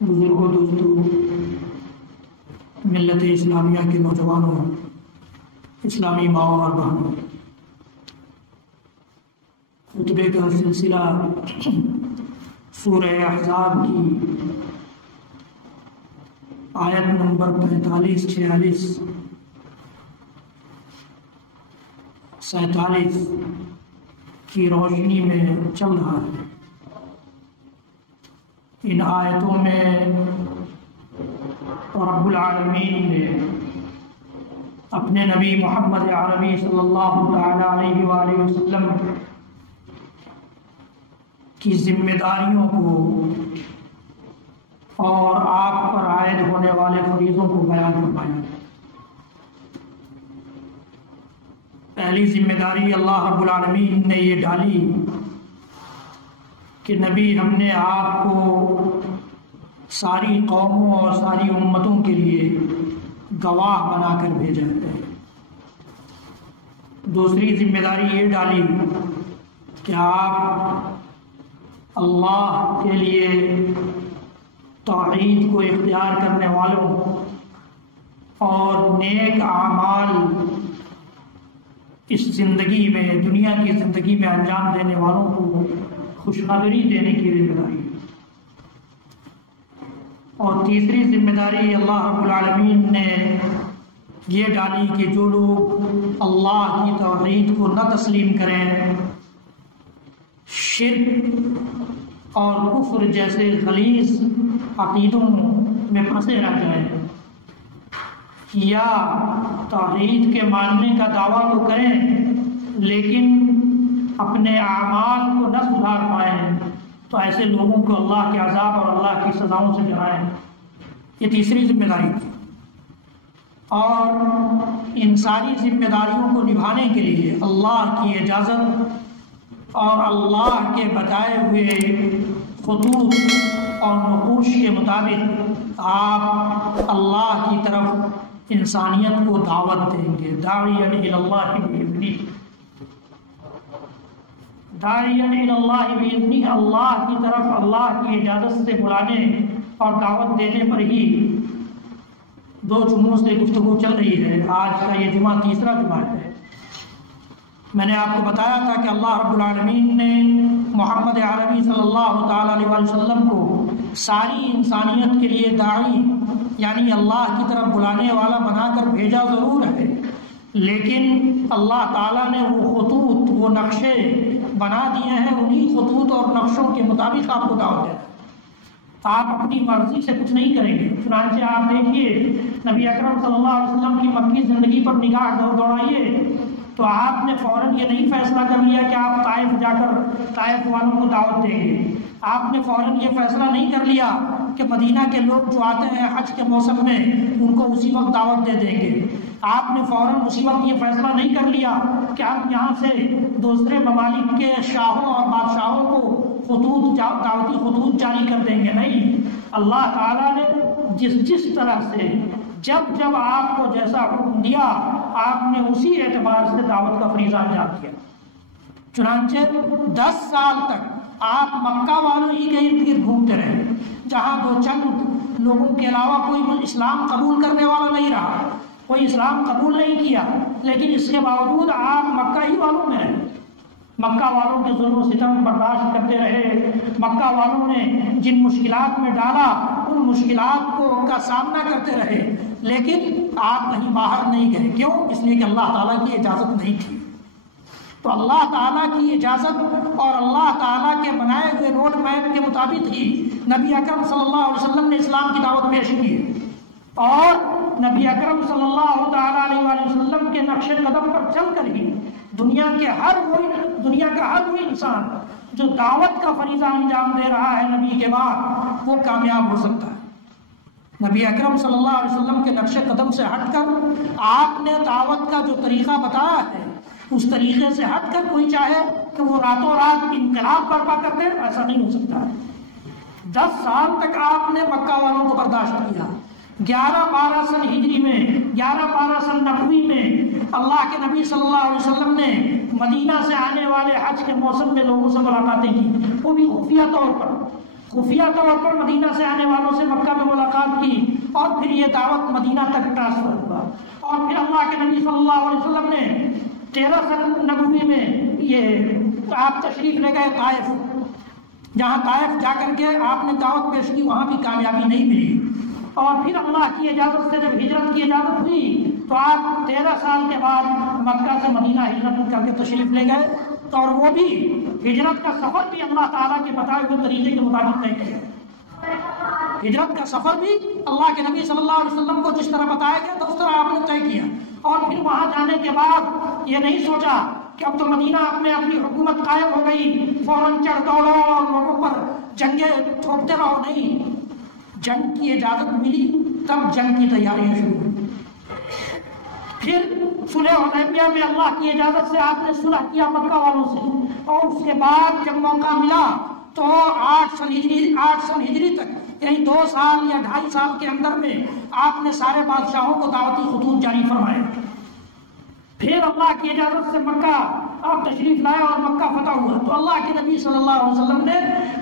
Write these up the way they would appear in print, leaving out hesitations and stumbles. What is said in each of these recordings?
بزرگوں، دوستوں، ملت اسلامیہ کے نوجوانوں، اسلامی ماؤں اور بہنوں، خطبے کا سلسلہ سورہ احزاب کی آیت نمبر 45، 46، 47 کی روشنی میں چل رہا ہے۔ ان آیتوں میں رب العالمین نے اپنے نبی محمد عربی صلی اللہ تعالی علیہ وآلہ وسلم کی ذمہ داریوں کو اور آپ پر عائد ہونے والے فریضوں کو بیان فرمایا۔ پہلی ذمہ داری اللہ رب العالمین نے یہ ڈالی کہ نبی، ہم نے آپ کو ساری قوموں اور ساری امتوں کے لیے گواہ بنا کر بھیجا ہے۔ دوسری ذمہ داری یہ ڈالی کہ آپ اللہ کے لیے توحید کو اختیار کرنے والوں اور نیک اعمال اس زندگی میں، دنیا کی زندگی میں انجام دینے والوں کو خوشخبری دینے کی ذمہ داری۔ اور تیسری ذمہ داری اللہ رب العالمین نے یہ ڈالی کہ جو لوگ اللہ کی توحید کو نہ تسلیم کریں، شرک اور کفر جیسے غلیظ عقیدوں میں پھنسے رہ جائیں، یا توحید کے ماننے کا دعویٰ تو کریں لیکن اپنے اعمال کو نہ سدھار پائیں، تو ایسے لوگوں کو اللہ کے عذاب اور اللہ کی سزاؤں سے ڈرائیں۔ یہ تیسری ذمہ داری تھی۔ اور ان ساری ذمہ داریوں کو نبھانے کے لیے اللہ کی اجازت اور اللہ کے بتائے ہوئے خطوط اور نقوش کے مطابق آپ اللہ کی طرف انسانیت کو دعوت دیں گے۔ داعیا الی اللہ بإذنہ، داعیا الی اللہ بإذنہ، اللہ کی طرف اللہ کی اجازت سے بلانے اور دعوت دینے پر ہی 2 جمعوں سے گفتگو چل رہی ہے۔ آج کا یہ جمعہ تیسرا جمعہ ہے۔ میں نے آپ کو بتایا تھا کہ اللہ رب العالمین نے محمد عربی صلی اللہ تعالی علیہ وسلم کو ساری انسانیت کے لیے داعی یعنی اللہ کی طرف بلانے والا بنا کر بھیجا ضرور ہے، لیکن اللہ تعالیٰ نے وہ خطوط، وہ نقشے بنا دیے ہیں، انہی خطوط اور نقشوں کے مطابق آپ کو دعوت دینا ہے۔ آپ اپنی مرضی سے کچھ نہیں کریں گے۔ چنانچہ آپ دیکھیے نبی اکرم صلی اللہ علیہ وسلم کی مکی زندگی پر نگاہ دوڑائیے تو آپ نے فوراً یہ نہیں فیصلہ کر لیا کہ آپ طائف جا کر طائف والوں کو دعوت دیں گے۔ آپ نے فوراً یہ فیصلہ نہیں کر لیا کہ مدینہ کے لوگ جو آتے ہیں حج کے موسم میں ان کو اسی وقت دعوت دے دیں گے۔ آپ نے فوراً اسی وقت یہ فیصلہ نہیں کر لیا کہ آپ یہاں سے دوسرے ممالک کے شاہوں اور بادشاہوں کو دعوتی خطوط جاری کر دیں گے۔ نہیں، اللہ تعالیٰ نے جس طرح سے جب آپ کو جیسا حکم دیا آپ نے اسی اعتبار سے دعوت کا فریضہ انجام کیا۔ چنانچہ 10 سال تک آپ مکہ والوں ہی کے ارد گرد گھومتے رہے، جہاں 2 چند لوگوں کے علاوہ کوئی اسلام قبول کرنے والا نہیں رہا، کوئی اسلام قبول نہیں کیا، لیکن اس کے باوجود آپ مکہ ہی والوں میں رہے۔ مکہ والوں کے ظلم و ستم برداشت کرتے رہے، مکہ والوں نے جن مشکلات میں ڈالا ان مشکلات کا سامنا کرتے رہے، لیکن آپ کہیں باہر نہیں گئے۔ کیوں؟ اس لیے کہ اللہ تعالیٰ کی اجازت نہیں تھی۔ تو اللہ تعالیٰ کی اجازت اور اللہ تعالیٰ کے بنائے ہوئے روڈ میپ کے مطابق ہی نبی اکرم صلی اللہ علیہ وسلم نے اسلام کی دعوت پیش کی ہے، اور نبی اکرم صلی اللہ تعالیٰ علیہ وسلم کے نقش قدم پر چل کر ہی دنیا کا ہر کوئی انسان جو دعوت کا فریضہ انجام دے رہا ہے نبی کے بعد، وہ کامیاب ہو سکتا ہے۔ نبی اکرم صلی اللہ علیہ وسلم کے نقش قدم سے ہٹ کر آپ نے دعوت کا جو طریقہ بتایا ہے اس طریقے سے ہٹ کر کوئی چاہے کہ وہ راتوں رات انقلاب برپا کر دے، ایسا نہیں ہو سکتا ہے۔ 10 سال تک آپ نے مکہ والوں کو برداشت کیا۔ 11-12 سن ہجری میں، 11-12 سن نبوی میں اللہ کے نبی صلی اللہ علیہ وسلم نے مدینہ سے آنے والے حج کے موسم میں لوگوں سے ملاقاتیں کی، وہ بھی خفیہ طور پر۔ خفیہ طور پر مدینہ سے آنے والوں سے مکہ میں ملاقات کی اور پھر یہ دعوت مدینہ تک ٹرانسفر ہوا، اور پھر اللہ کے نبی صلی اللہ علیہ وسلم نے 13 سال نبوی میں یہ آپ تشریف لے گئے طائف، جہاں طائف جا کر کے آپ نے دعوت پیش کی، وہاں بھی کامیابی نہیں ملی، اور پھر اللہ کی اجازت سے جب ہجرت کی اجازت ہوئی تو آپ 13 سال کے بعد مکہ سے مدینہ ہجرت کر کے تشریف لے گئے، اور وہ بھی ہجرت کا سفر بھی اللہ تعالیٰ کے بتائے ہوئے طریقے کے مطابق طے کیا۔ ہجرت کا سفر بھی اللہ کے نبی صلی اللہ علیہ وسلم کو جس طرح بتایا گیا تو اس طرح آپ نے طے کیا، اور پھر وہاں جانے کے بعد یہ نہیں سوچا کہ اب تو مدینہ میں اپنی حکومت قائم ہو گئی، فوراً چڑھ دوڑو اور لوگوں پر جنگیں ٹھوکتے رہو، نہیں، جنگ کی اجازت ملی تب جنگ کی تیاریاں شروع ہوئی۔ پھر صلح حدیبیہ میں اللہ کی اجازت سے آپ نے صلح کیا مکہ والوں سے، اور اس کے بعد جب موقع ملا تو 8 سن ہجری تک، یعنی 2 سال یا 2.5 سال کے اندر میں آپ نے سارے بادشاہوں کو دعوتی خطوط جاری فرمائے۔ پھر اللہ کی اجازت سے مکہ آپ تشریف لائے اور مکہ فتح ہوا، تو اللہ کے نبی صلی اللہ علیہ وسلم نے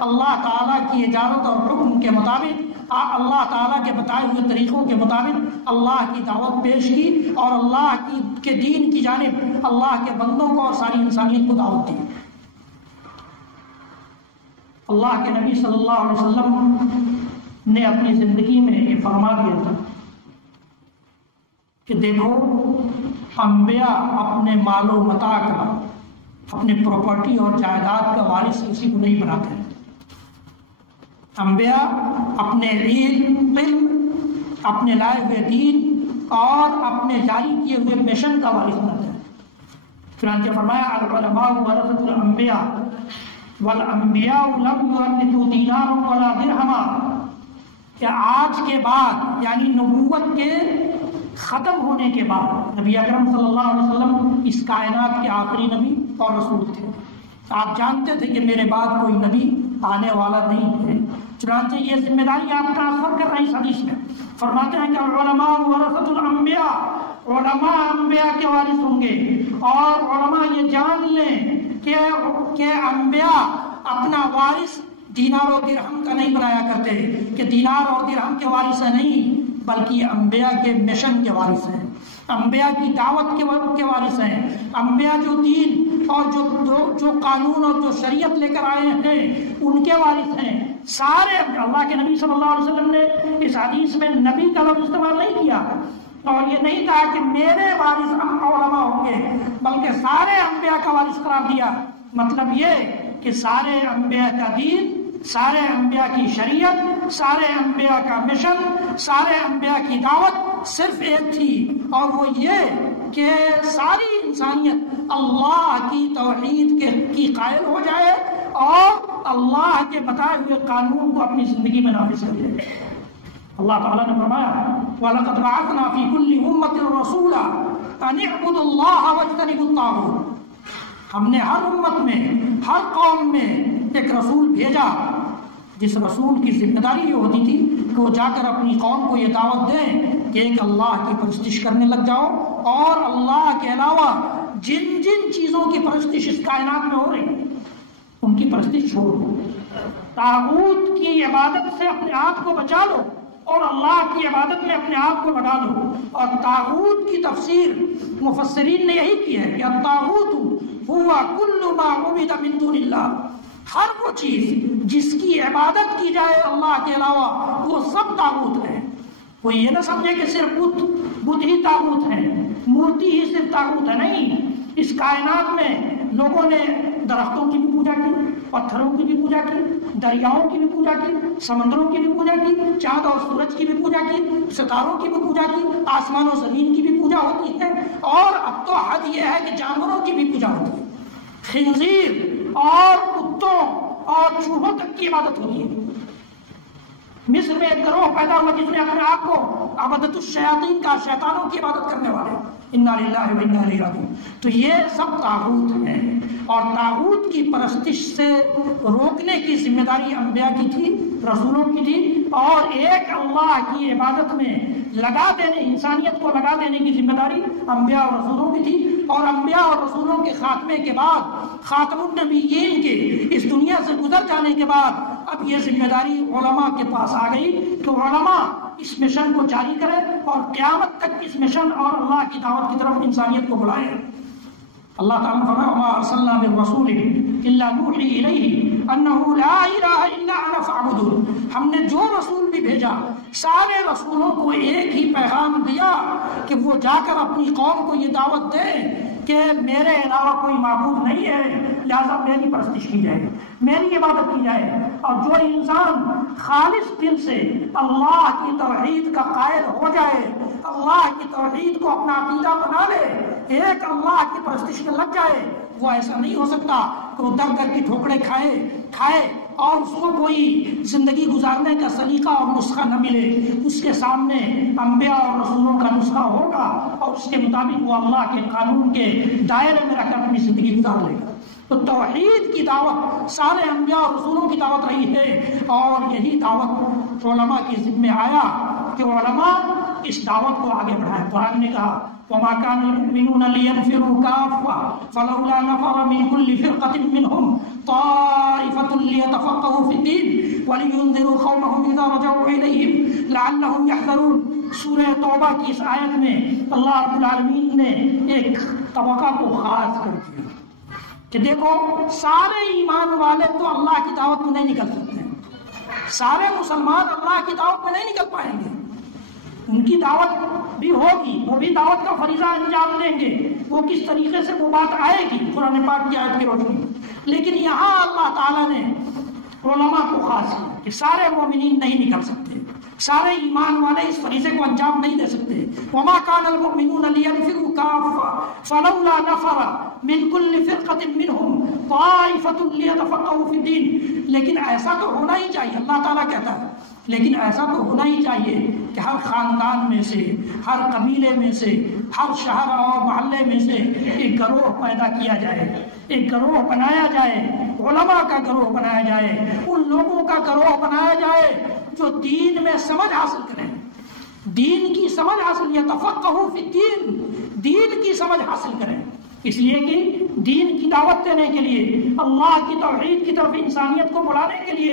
اللہ تعالیٰ کی اجازت اور حکم کے مطابق، اللہ تعالیٰ کے بتائے ہوئے طریقوں کے مطابق اللہ کی دعوت پیش کی، اور اللہ کے دین کی جانب اللہ کے بندوں کو اور ساری انسانیت کو دعوت دی۔ اللہ کے نبی صلی اللہ علیہ وسلم نے اپنی زندگی میں یہ فرما دیا تھا کہ دیکھو، انبیاء اپنے مال و متاع کا، اپنے پراپرٹی اور جائیداد کا وارث کسی کو نہیں بناتے۔ انبیاء اپنے علم، اپنے لائے ہوئے دین اور اپنے جاری کیے ہوئے مشن کا وارث بناتے ہیں۔ چنانچہ فرمایا العلماء ورثۃ الانبیاء والانبیاء لم یورثوا دینارا ولا درہما، کہ آج کے بعد یعنی نبوت کے ختم ہونے کے بعد نبی اکرم صلی اللہ علیہ وسلم اس کائنات کے آخری نبی اور رسول تھے۔ آپ جانتے تھے کہ میرے بعد کوئی نبی آنے والا نہیں ہے، چنانچہ یہ ذمہ داری آپ ٹرانسفر کر رہے ہیں۔ اس حدیث میں فرماتے ہیں کہ علماء ورثۃ الانبیاء، علماء انبیاء کے وارث ہوں گے، اور علماء یہ جان لیں کہ انبیاء اپنا وارث دینار و درہم کا نہیں بنایا کرتے، کہ دینار اور درہم کے وارث نہیں، بلکہ انبیاء کے مشن کے وارث ہیں، انبیاء کی دعوت کے وارث ہیں، انبیاء جو دین اور جو قانون اور جو شریعت لے کر آئے ہیں ان کے وارث ہیں۔ سارے اللہ کے نبی صلی اللہ علیہ وسلم نے اس حدیث میں نبی کا لفظ استعمال نہیں کیا، اور یہ نہیں کہا کہ میرے وارث علماء ہوں گے، بلکہ سارے انبیاء کا وارث قرار دیا۔ مطلب یہ کہ سارے انبیاء کا دین، سارے انبیاء کی شریعت، سارے انبیاء کا مشن، سارے انبیاء کی دعوت صرف ایک تھی، اور وہ یہ کہ ساری انسانیت اللہ کی توحید کی قائل ہو جائے اور اللہ کے بتائے ہوئے قانون کو اپنی زندگی میں نافذ کرے۔ اللہ تعالیٰ نے فرمایا وَلَقَدْ بَعَثْنَا فِي كُلِّ أُمَّةٍ رَسُولًا أَنِ اعْبُدُوا اللَّهَ وَاجْتَنِبُوا الطَّاغُوتَ، ہم نے ہر امت میں، ہر قوم میں ایک رسول بھیجا، جس رسول کی ذمہ داری یہ ہوتی تھی کہ وہ جا کر اپنی قوم کو یہ دعوت دیں کہ ایک اللہ کی پرستش کرنے لگ جاؤ، اور اللہ کے علاوہ جن جن چیزوں کی پرستش اس کائنات میں ہو رہی ہے ان کی پرستش چھوڑ دو، طاغوت کی عبادت سے اپنے آپ کو بچا لو اور اللہ کی عبادت میں اپنے آپ کو لگا دو۔ اور طاغوت کی تفسیر مفسرین نے یہی کی ہے کہ الطاغوت هو كل ما عبد من دون اللہ، ہر وہ چیز جس کی عبادت کی جائے اللہ کے علاوہ وہ سب طاغوت ہے۔ وہ یہ نہ سمجھے کہ صرف بت ہی طاغوت ہے، مورتی ہی صرف طاغوت ہے، نہیں۔ اس کائنات میں لوگوں نے درختوں کی بھی پوجا کی، پتھروں کی بھی پوجا کی، دریاؤں کی بھی پوجا کی، سمندروں کی بھی پوجا کی، چاند اور سورج کی بھی پوجا کی، ستاروں کی بھی پوجا کی، آسمان و زمین کی بھی پوجا ہوتی ہے، اور اب تو حد یہ ہے کہ جانوروں کی بھی پوجا ہوتی ہے، خنزیر اور کتوں اور چوہوں تک کی عبادت ہوتی ہے۔ مصر میں ایک گروہ پیدا ہوا جس نے اپنے آپ کو عبادت الشیاطین کا، شیطانوں کی عبادت کرنے والے، انا للہ و انا الیہ راجعون۔ تو یہ سب طاغوت ہیں، اور طاغوت کی پرستش سے روکنے کی ذمہ داری انبیاء کی تھی، رسولوں کی تھی، اور ایک اللہ کی عبادت میں لگا دینے، انسانیت کو لگا دینے کی ذمہ داری انبیاء اور رسولوں کی تھی۔ اور انبیاء اور رسولوں کے خاتمے کے بعد، خاتم النبیین کے اس دنیا سے گزر جانے کے بعد، اب یہ ذمہ داری علماء کے پاس آ گئی کہ علماء اس مشن کو جاری کرے اور قیامت تک اس مشن اور اللہ کی دعوت کی طرف انسانیت کو بلائے۔ اللہ تعالیٰ نے فرمایا وما ارسلنا من رسول الا نوحی الیہ انہ لا الہ الا انا فاعبدون۔ ہم نے جو رسول بھی بھیجا سارے رسولوں کو ایک ہی پیغام دیا کہ وہ جا کر اپنی قوم کو یہ دعوت دے کہ میرے علاوہ کوئی معبود نہیں ہے، لہذا میری پرستش کی جائے، میری عبادت کی جائے۔ اور جو انسان خالص دل سے اللہ کی توحید کا قائل ہو جائے، اللہ کی توحید کو اپنا عقیدہ بنا لے، ایک اللہ کی پرستش میں لگ جائے، وہ ایسا نہیں ہو سکتا کہ وہ در در کی ٹھوکریں کھائے اور اس کو کوئی زندگی گزارنے کا سلیقہ اور نسخہ نہ ملے۔ اس کے سامنے انبیاء اور رسولوں کا نسخہ ہوگا اور اس کے مطابق وہ اللہ کے قانون کے دائرے میں رہ کر اپنی زندگی گزار لے گا۔ تو توحید کی دعوت سارے انبیاء اور رسولوں کی دعوت رہی ہے، اور یہی دعوت علماء کے ذمہ آیا کہ علماء اس دعوت کو آگے بڑھائیں۔ قرآن نے کہا وما كان المؤمنون لينفروا كافة فلولا نفر من كل فرقة منهم طائفة ليتفقهوا في الدين ولينذروا قومهم إذا رجعوا إليهم لعلهم يحذرون۔ سورہ توبہ کی اس آیت میں اللہ رب العالمین نے ایک طبقہ کو خاص کر دیا کہ دیکھو سارے ایمان والے تو اللہ کی دعوت میں نہیں نکل سکتے، سارے مسلمان اللہ کی دعوت میں نہیں نکل پائیں گے، ان کی دعوت بھی ہوگی، وہ بھی دعوت کا فریضہ انجام دیں گے، وہ کس طریقے سے وہ بات آئے گی قرآن پاک کی آیت کی روشنی میں۔ لیکن یہاں اللہ تعالیٰ نے علماء کو خاص کیا کہ سارے مومنین نہیں نکل سکتے، سارے ایمان والے اس فریضے کو انجام نہیں دے سکتے۔ وما كان المؤمنون لينفروا كافة فلولا نفر من كل فرقة منهم طائفة ليتفقهوا في الدين۔ لیکن ایسا تو ہونا ہی چاہیے، اللہ تعالیٰ کہتا ہے لیکن ایسا تو ہونا ہی چاہیے کہ ہر خاندان میں سے، ہر قبیلے میں سے، ہر شہر اور محلے میں سے ایک گروہ پیدا کیا جائے، ایک گروہ بنایا جائے، علماء کا گروہ بنایا جائے، ان لوگوں کا گروہ بنایا جائے جو دین میں سمجھ حاصل کریں، دین کی سمجھ حاصل، یتفقہوا فی الدین، دین کی سمجھ حاصل کریں۔ اس لیے کہ دین کی دعوت دینے کے لیے، اللہ کی توحید کی طرف انسانیت کو بلانے کے لیے،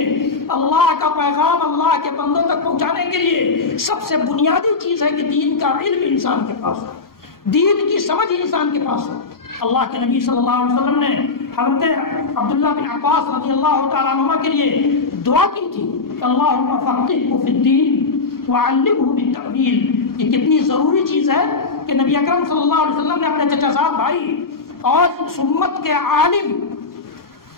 اللہ کا پیغام اللہ کے بندوں تک پہنچانے کے لیے سب سے بنیادی چیز ہے کہ دین کا علم انسان کے پاس ہو، دین کی سمجھ انسان کے پاس ہو۔ اللہ کے نبی صلی اللہ علیہ وسلم نے حضرت عبداللہ بن عباس رضی اللہ تعالیٰ عنہ کے لیے دعا کی تھی کہ اللہم فقہہ فی الدین وعلمہ بالتأویل۔ یہ کتنی ضروری چیز ہے کہ نبی اکرم صلی اللہ علیہ وسلم نے اپنے چچا زاد بھائی اور اس امت کے عالم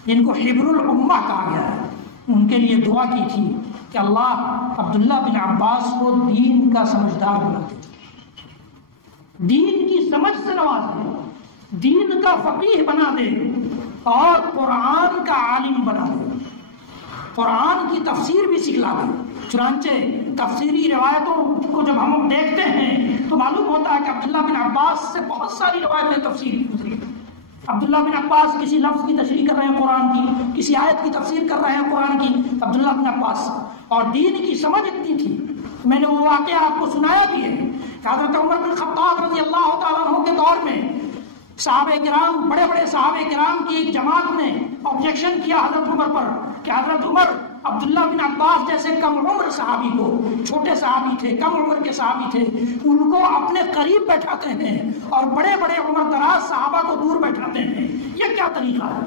جن کو حبر الامہ کہا گیا ہے، ان کے لیے دعا کی تھی کہ اللہ عبداللہ بن عباس کو دین کا سمجھدار بنا دے، دین کی سمجھ سے نواز دے، دین کا فقیہ بنا دے اور قرآن کا عالم بنا دے، قرآن کی تفسیر بھی سکھلا دے۔ چنانچہ تفسیری روایتوں کو جب ہم دیکھتے ہیں تو معلوم ہوتا ہے کہ عبداللہ بن عباس سے بہت ساری روایتیں تفسیر گزری۔ عبداللہ بن عباس کسی لفظ کی تشریح کر رہے ہیں قرآن کی، کسی آیت کی تفسیر کر رہے ہیں قرآن کی، عبداللہ بن عباس، اور دین کی سمجھ اتنی تھی۔ میں نے وہ واقعہ آپ کو سنایا بھی ہے کہ حضرت عمر بن خطاب رضی اللہ تعالیٰ عنہ کے دور میں صحابہ کرام، بڑے بڑے صحابہ کرام کی ایک جماعت نے آبجیکشن کیا حضرت عمر پر کہ حضرت عمر عبداللہ بن عباس جیسے کم عمر صحابی کو، چھوٹے صحابی تھے، کم عمر کے صحابی تھے، ان کو اپنے قریب بیٹھاتے ہیں اور بڑے بڑے عمر دراز صحابہ کو دور بیٹھاتے ہیں، یہ کیا طریقہ ہے؟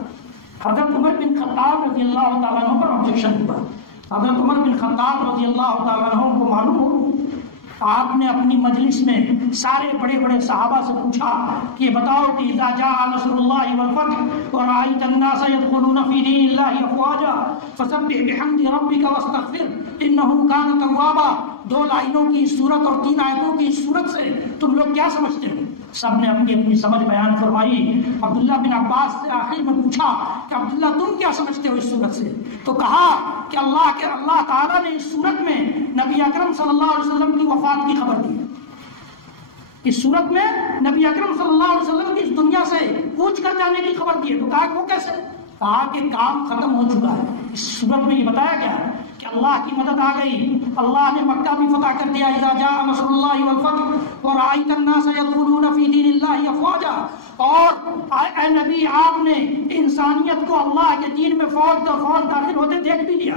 حضرت عمر بن خطاب رضی اللہ تعالیٰ عنہ پر آبجیکشن ہوا۔ حضرت عمر بن خطاب رضی اللہ تعالیٰ عنہ کو معلوم ہو، آپ نے اپنی مجلس میں سارے بڑے بڑے صحابہ سے پوچھا کہ یہ بتاؤ کہ اذا جاء نصر اللہ والفتح ورأيت الناس يدخلون في دين الله افواجا فسبح بحمد ربك واستغفر انه كان توابا۔ 2 لائنوں کی صورت اور 3 آیتوں کی صورت سے تم لوگ کیا سمجھتے ہو؟ سب نے اپنی اپنی سمجھ بیان فرمائی۔ عبداللہ بن عباس سے آخر میں پوچھا کہ عبداللہ تم کیا سمجھتے ہو اس صورت سے؟ تو کہا کہ اللہ تعالیٰ نے اس صورت میں نبی اکرم صلی اللہ علیہ وسلم کی وفات کی خبر دی، اس صورت میں نبی اکرم صلی اللہ علیہ وسلم کی اس دنیا سے کوچ کر جانے کی خبر دی ہے، تو کہا وہ کیسے؟ کہا کہ کام ختم ہو چکا ہے۔ اس صورت میں یہ بتایا گیا ہے کہ اللہ کی مدد آ گئی، اللہ نے مکہ بھی فتح کر دیا، اذا جاء نصر اللہ والفتح ورأیت الناس يدخلون فی دین اللہ افواجا، اور اے نبی آپ نے انسانیت کو اللہ کے دین میں فوج داخل ہوتے دیکھ بھی لیا،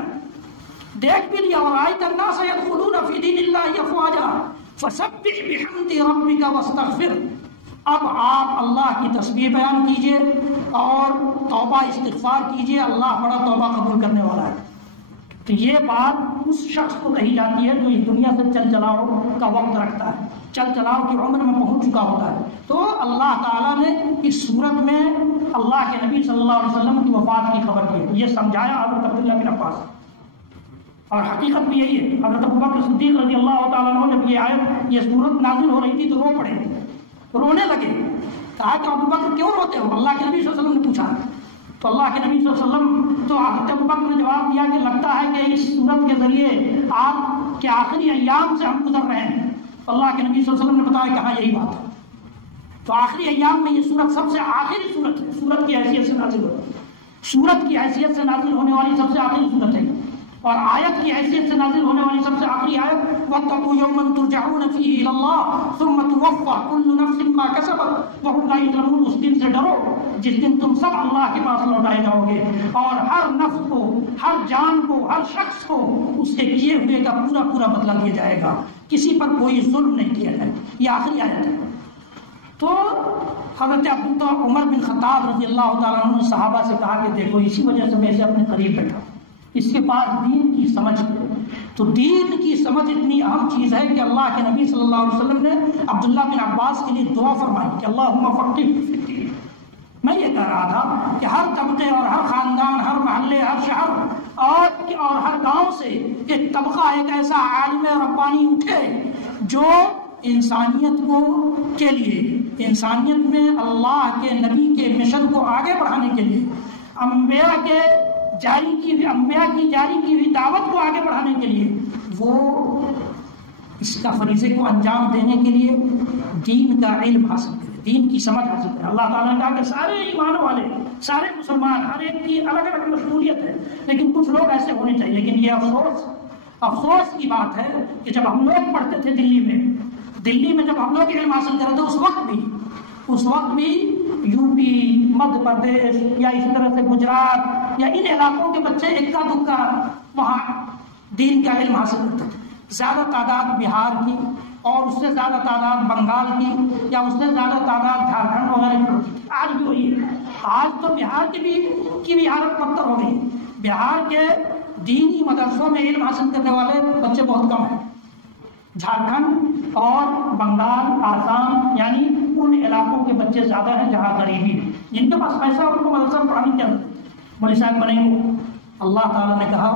ورأیت الناس يدخلون فی دین اللہ افواجا فسبح بحمد ربک واستغفر۔ اب آپ اللہ کی تسبیح بیان کیجئے اور توبہ استغفار کیجئے، اللہ بڑا توبہ قبول کرنے والا ہے۔ تو یہ بات اس شخص کو کہی جاتی ہے جو اس دنیا سے چل چلاؤ کا وقت رکھتا ہے، چل چلاؤ کی عمر میں پہنچ چکا ہوتا ہے۔ تو اللہ تعالیٰ نے اس صورت میں اللہ کے نبی صلی اللہ علیہ وسلم کی وفات کی خبر دی، یہ سمجھایا حضرت عبداللہ بن عباس، اور حقیقت بھی یہی ہے۔ حضرت ابوبکر صدیق رضی اللہ تعالیٰ عنہ جب یہ صورت نازل ہو رہی تھی تو رو پڑے، رونے لگے۔ کہا کہ ابوبکر کیوں روتے ہو؟ اللہ کے نبی صلی اللہ علیہ وسلم نے پوچھا، تو اللہ کے نبی صلی اللہ علیہ وسلم تو حضرت ابوبکر نے جواب دیا کہ لگتا ہے کہ اس صورت کے ذریعے آپ کے آخری ایام سے ہم گزر رہے ہیں۔ تو اللہ کے نبی صلی اللہ علیہ وسلم نے بتایا کہ ہاں یہی بات ہے۔ تو آخری ایام میں یہ صورت سب سے آخری صورت ہے، صورت کی حیثیت سے نازل ہوئی، صورت کی حیثیت سے نازل ہونے والی سب سے آخری صورت ہے، اور آیت کی حیثیت سے نازل ہونے والی سب سے آخری آیت وَاتَّقُوا يَوْمًا تُرْجَعُونَ فِيهِ إِلَى اللَّهِ ثُمَّ تُوَفَّى كُلُّ نَفْسٍ مَا كَسَبَتْ وَهُمْ لَا يُظْلَمُونَ۔ اس دن سے ڈرو جس دن تم سب اللہ کے پاس لوٹائے جاؤ گے، اور ہر نفس کو، ہر جان کو، ہر شخص کو اس کے کیے ہوئے کا پورا پورا بدلہ دیا جائے گا، کسی پر کوئی ظلم نہیں کیا جائے گا۔ یہ آخری آیت ہے۔ تو حضرت عمر بن خطاب رضی اللہ تعالیٰ عنہ نے صحابہ سے کہا کہ دیکھو اسی وجہ سے میں اسے اپنے قریب بیٹھا، اس کے پاس دین کی سمجھ ہے۔ تو دین کی سمجھ اتنی اہم چیز ہے کہ اللہ کے نبی صلی اللہ علیہ وسلم نے عبداللہ بن عباس کے لیے دعا فرمائی کہ اللہم فقہہ فی الدین۔ میں یہ کہہ رہا تھا کہ ہر طبقے اور ہر خاندان، ہر محلے، ہر شہر اور ہر گاؤں سے ایک طبقہ، ایک ایسا عالم ربانی اٹھے جو انسانیت کے لیے، انسانیت میں اللہ کے نبی کے مشن کو آگے بڑھانے کے لیے، انبیاء کی جاری کی ہوئی دعوت کو آگے بڑھانے کے لیے، وہ اس کا فریضے کو انجام دینے کے لیے دین کا علم حاصل کرے، دین کی سمجھ حاصل کرے۔ اللہ تعالیٰ نے کہا کہ سارے ایمان والے، سارے مسلمان، ہر ایک کی الگ الگ مشغولیت ہے، لیکن کچھ لوگ ایسے ہونے چاہیے۔ لیکن یہ افسوس کی بات ہے کہ جب ہم لوگ پڑھتے تھے دلی میں جب ہم لوگ علم حاصل کرتے تھے، اس وقت بھی یو پی، مدھیہ پردیش یا اسی طرح سے گجرات یا ان علاقوں کے بچے اکا دکا وہاں دین کا علم حاصل کرتے تھے۔ زیادہ تعداد بہار کی، اور اس سے زیادہ تعداد بنگال کی، یا اس سے زیادہ تعداد جھارکھنڈ وغیرہ کی ہوتی تھی۔ آج بھی وہی ہے۔ آج تو بہار کی بھی حالت بدتر ہو گئی۔ بہار کے دینی مدرسوں میں علم حاصل کرنے والے بچے بہت کم ہیں۔ جھارکھنڈ اور بنگال، آسام، یعنی ان علاقوں کے بچے زیادہ ہیں جہاں غریبی ہے، جن کے پاس پیسہ ان کو مدرسہ میں پڑھانے کی ضرورت، مولوی صاحب بنے گے۔ اللہ تعالیٰ نے کہا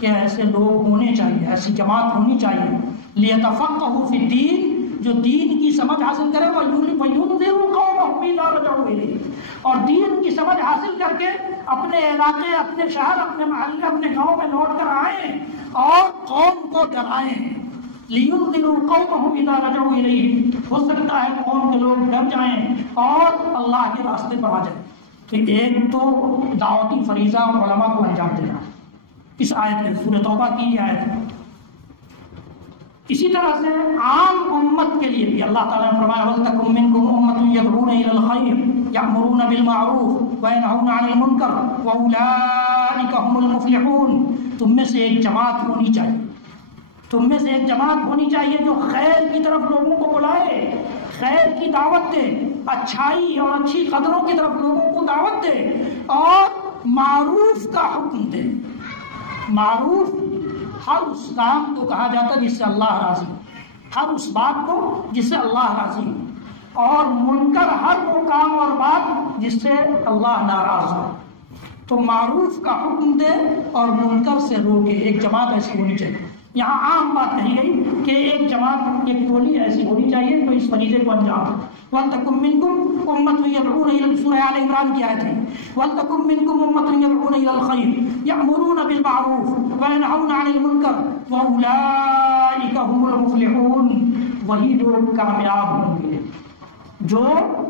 کہ ایسے لوگ ہونے چاہیے، ایسی جماعت ہونی چاہیے، لیتفقہوا فی الدین، جو دین کی سمجھ حاصل کرے، وَيُنذِرُوا قَوْمَهُمْ إِذَا رَجَعُوا إِلَيْهِ، اور دین کی سمجھ حاصل کر کے اپنے علاقے، اپنے شہر، اپنے محلے، اپنے گاؤں میں لوٹ کر آئیں اور قوم کو ڈرائیں۔ لِيُنذِرُوا قَوْمَهُمْ إِذَا رَجَعُوا إِلَيْهِ، ہو سکتا ہے قوم کے لوگ ڈر جائیں اور اللہ کے راستے پر آ جائیں۔ تو ایک تو دعوتی فریضہ اور علماء کو انجام دینا، اس آیت میں سورۃ توبہ کی آیت ہے۔ اسی طرح سے عام امت کے لیے بھی اللہ تعالیٰ نے فرمایا وَلْتَكُن مِّنكُمْ أُمَّةٌ يَدْعُونَ إِلَى الْخَيْرِ يَأْمُرُونَ بِالْمَعْرُوفِ وَيَنْهَوْنَ عَنِ الْمُنكَرِ وَأُولَٰئِكَ هُمُ الْمُفْلِحُونَ۔ تم میں سے ایک جماعت ہونی چاہیے، تم میں سے ایک جماعت ہونی چاہیے جو خیر کی طرف لوگوں کو بلائے، خیر کی دعوت دے، اچھائی اور اچھی قدروں کی طرف لوگوں کو دعوت دے، اور معروف کا حکم دے۔ معروف ہر اس کام کو کہا جاتا ہے جس سے اللہ راضی ہو، ہر اس بات کو جس سے اللہ راضی ہو، اور منکر ہر وہ کام اور بات جس سے اللہ ناراض ہو۔ تو معروف کا حکم دے اور منکر سے روکے، ایک جماعت ایسی ہونی چاہیے۔ یہاں عام بات کہی گئی کہ ایک جماعت، ایک ٹولی ایسی ہونی چاہیے تو اس فریضے کو انجام دے۔ وَلْتَكُن مِّنكُمْ أُمَّةٌ يَدْعُونَ إِلَى، سورہ آل عمران کی آیت ہے، وَلْتَكُن مِّنكُمْ أُمَّةٌ يَدْعُونَ إِلَى الْخَيْرِ يَأْمُرُونَ بِالْمَعْرُوفِ وَيَنْهَوْنَ عَنِ الْمُنكَرِ وَأُولَٰئِكَ هُمُ الْمُفْلِحُونَ۔ وہی لوگ کامیاب ہوں گے، جو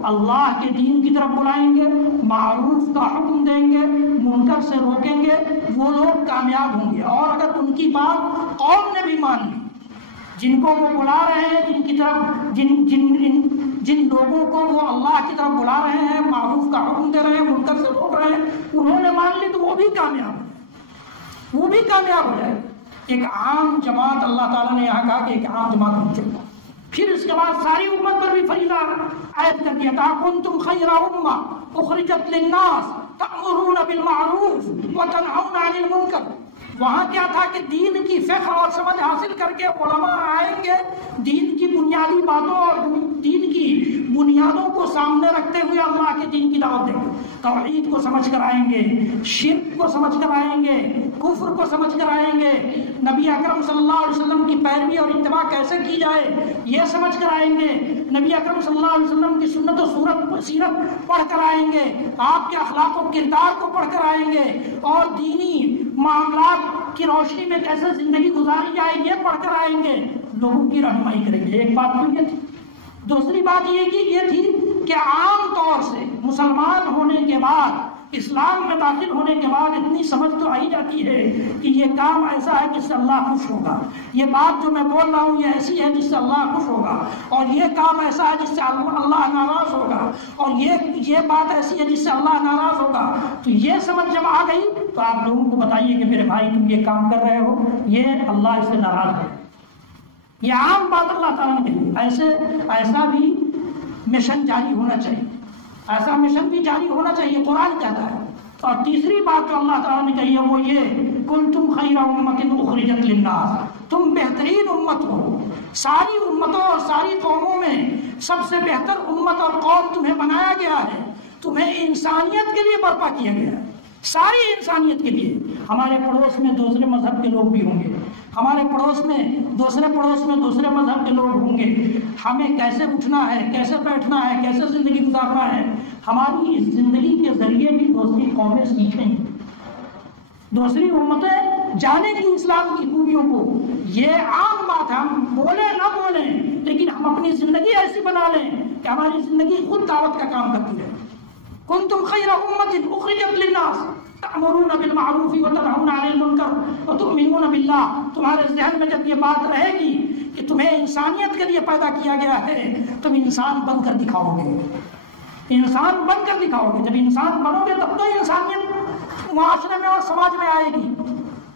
اللہ کے دین کی طرف بلائیں گے، معروف کا حکم دیں گے، منکر سے روکیں گے، وہ لوگ کامیاب ہوں گے۔ اور اگر ان کی بات قوم نے بھی مان لی، جن کو وہ بلا رہے ہیں، جن کی طرف جن لوگوں کو وہ اللہ کی طرف بلا رہے ہیں، معروف کا حکم دے رہے ہیں، منکر سے روک رہے ہیں، انہوں نے مان لی تو وہ بھی کامیاب ہو جائے۔ ایک عام جماعت، اللہ تعالیٰ نے یہاں کہا کہ ایک عام جماعت نہیں چلتا۔ پھر اس کے بعد ساری امت پر بھی فریضہ عائد کر دیا تھا، کنتم خیر امہ اخرجت للناس تأمرون بالمعروف وتنہون عن المنکر۔ وہاں کیا تھا کہ دین کی فقہ اور سمجھ حاصل کر کے علماء آئیں گے، دین کی بنیادی باتوں اور دین کی بنیادوں کو سامنے رکھتے ہوئے اللہ کے دین کی دعوت دیں گے، توحید کو سمجھ کر آئیں گے، شرک کو سمجھ کر آئیں گے، کفر کو سمجھ کر آئیں گے، نبی اکرم صلی اللہ علیہ وسلم کی پیروی اور اتباع کیسے کی جائے یہ سمجھ کر آئیں گے، نبی اکرم صلی اللہ علیہ وسلم کی سنت و سیرت پڑھ کر آئیں گے، آپ کے اخلاق و کردار کو پڑھ کر آئیں گے، اور دینی معاملات کی روشنی میں کیسے زندگی گزاری جائے یہ پڑھ کر آئیں گے، لوگوں کی رہنمائی کریں گے۔ ایک بات تو یہ تھی۔ دوسری بات یہ تھی کہ عام طور سے مسلمان ہونے کے بعد، اسلام میں داخل ہونے کے بعد اتنی سمجھ تو آئی جاتی ہے کہ یہ کام ایسا ہے جس سے اللہ خوش ہوگا، یہ بات جو میں بول رہا ہوں یہ ایسی ہے جس سے اللہ خوش ہوگا، اور یہ کام ایسا ہے جس سے اللہ ناراض ہوگا، اور یہ بات ایسی ہے جس سے اللہ ناراض ہوگا۔ تو یہ سمجھ جب آ گئی تو آپ لوگوں کو بتائیے کہ میرے بھائی تم یہ کام کر رہے ہو، یہ اللہ اس سے ناراض ہے۔ یہ عام بات اللہ تعالیٰ نے کہی۔ ایسا بھی مشن جاری ہونا چاہیے، ایسا مشن بھی جاری ہونا چاہیے، قرآن کہتا ہے۔ اور تیسری بات جو اللہ تعالیٰ نے کہی ہے وہ یہ، کنتم خیر امۃ اخرجت للناس، تم بہترین امت ہو، ساری امتوں اور ساری قوموں میں سب سے بہتر امت اور قوم تمہیں بنایا گیا ہے، تمہیں انسانیت کے لیے برپا کیا گیا ہے، ساری انسانیت کے لیے۔ ہمارے پڑوس میں دوسرے مذہب کے لوگ بھی ہوں گے، ہمارے پڑوس میں دوسرے مذہب کے لوگ ہوں گے، ہمیں کیسے اٹھنا ہے، کیسے بیٹھنا ہے، کیسے زندگی گزارنا ہے، ہماری اس زندگی کے ذریعے بھی دوسری قومیں سیکھیں گی، دوسری امتیں جانیں گی اسلام کی خوبیوں کو۔ یہ عام بات ہے، ہم بولیں نہ بولیں لیکن ہم اپنی زندگی ایسی بنا لیں کہ ہماری زندگی خود دعوت کا کام کرتی ہے۔ کنتم خیر امۃ اخرجت للناس تأمرون بالمعروف وتنہون عن المنکر وتؤمنون باللہ۔ تمہارے ذہن میں جب یہ بات رہے گی کہ تمہیں انسانیت کے لیے پیدا کیا گیا ہے، تم انسان بن کر دکھاؤ گے، انسان بن کر دکھاؤ گے۔ جب انسان بنو گے تب تو انسانیت معاشرے میں اور سماج میں آئے گی،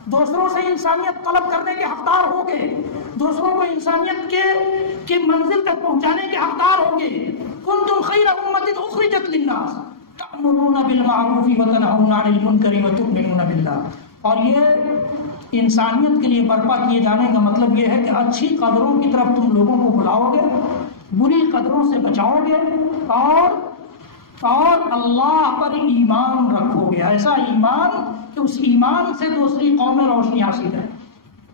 دوسروں سے انسانیت طلب کرنے کے حقدار ہوگے، دوسروں کو انسانیت کے منزل تک پہنچانے کے حقدار ہوگے۔ کنتم خیر امۃ اخرجت للناس تأمرون بالمعروف وتنہون عن المنکر وتؤمنون باللہ۔ اور یہ انسانیت کے لیے برپا کیے جانے کا مطلب یہ ہے کہ اچھی قدروں کی طرف تم لوگوں کو بلاؤ گے، بری قدروں سے بچاؤ گے، اور اللہ پر ایمان رکھو گے، ایسا ایمان کہ اس ایمان سے دوسری قومیں روشنی حاصل کریں،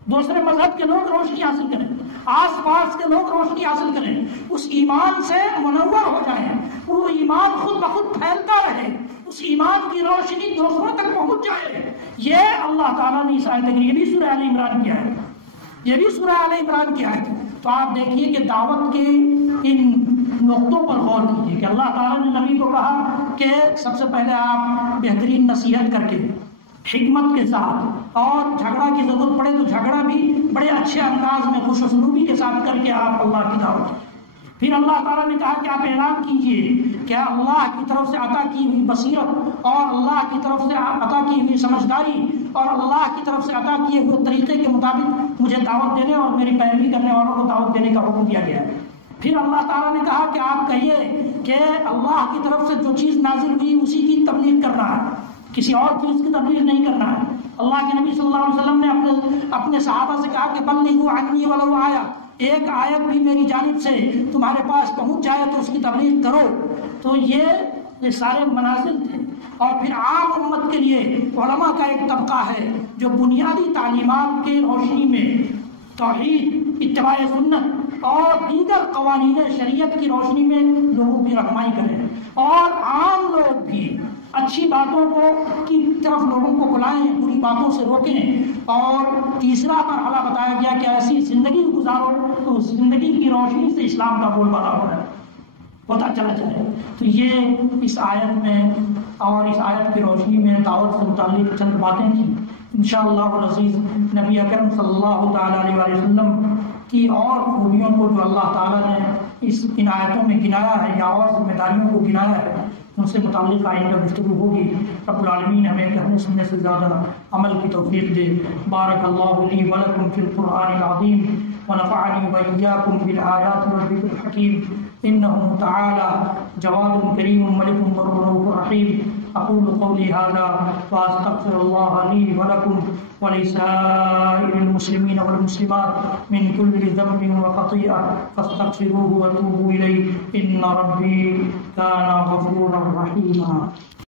دوسرے مذہب کے لوگ روشنی حاصل کریں، آس پاس کے لوگ روشنی حاصل کریں، اس ایمان سے منور ہو جائیں، وہ ایمان خود بخود پھیلتا رہے، اس ایمان کی روشنی دوسروں تک پہنچ جائے۔ یہ اللہ تعالیٰ نے اس آیت میں، یہ بھی سورہ آل عمران کی آیت ہے، تو آپ دیکھیے کہ دعوت کے ان نقطوں پر غور کیجیے کہ اللہ تعالیٰ نے نبی کو کہا کہ سب سے پہلے آپ بہترین نصیحت کر کے، حکمت کے ساتھ، اور جھگڑا کی ضرورت پڑے تو جھگڑا بھی بڑے اچھے انداز میں خوش اسلوبی کے ساتھ کر کے آپ اللہ کی دعوت۔ پھر اللہ تعالیٰ نے کہا کہ آپ اعلان کیجئے کہ اللہ کی طرف سے عطا کی ہوئی بصیرت اور اللہ کی طرف سے عطا کی ہوئی سمجھداری اور اللہ کی طرف سے عطا کیے ہوئے طریقے کے مطابق مجھے دعوت دینے اور میری پیروی کرنے والوں کو دعوت دینے کا حکم دیا گیا ہے۔ پھر اللہ تعالیٰ نے کہا کہ آپ کہیے کہ اللہ کی طرف سے جو چیز نازل ہوئی اسی کی تبلیغ کرنا ہے، کسی اور چیز کی تبلیغ نہیں کرنا ہے۔ اللہ کے نبی صلی اللہ علیہ وسلم نے اپنے صحابہ سے کہا کہ بلغوا عنی ولو آیہ، ایک آیت بھی میری جانب سے تمہارے پاس پہنچ جائے تو اس کی تبلیغ کرو۔ تو یہ سارے منازل تھے۔ اور پھر عام امت کے لیے علماء کا ایک طبقہ ہے جو بنیادی تعلیمات کے روشنی میں توحید، اتباع سنت اور دیگر قوانین شریعت کی روشنی میں لوگوں کی رہنمائی کریں، اور عام لوگ بھی اچھی باتوں کی طرف لوگوں کو بلائیں، بری باتوں سے روکیں۔ اور تیسرا مرحلہ بتایا گیا کہ ایسی زندگی گزارو تو زندگی کی روشنی سے اسلام کا بول بالا ہو رہا ہے۔ ہوتا چلا جائے۔ تو یہ اس آیت میں اور اس آیت کی روشنی میں دعوت سے متعلق چند باتیں تھیں۔ انشاءاللہ العزیز نبی اکرم صلی اللہ تعالیٰ علیہ وسلم کی اور خوبیوں کو جو اللہ تعالیٰ نے ان آیتوں میں گنایا ہے یا اور ذمہ داریوں کو گنایا ہے ان سے متعلق آئندہ گفتگو ہوگی۔ رب العالمین ہمیں کہنے سننے سے زیادہ عمل کی توفیق دے۔ بارک اللہ لی ولکم فی القرآن العظیم ونفعنی وإیاکم بالآیات والذکر الحکیم انہ تعالی جواد کریم ملک رؤوف رحیم۔ اقول قولی ھذا واستغفر اللہ لی ولکم ولسائر المسلمین والمسلمات من كل ذنب وخطیئہ فاستغفروہ وتوبوا الیہ ان ربی کان غفورا رحیما۔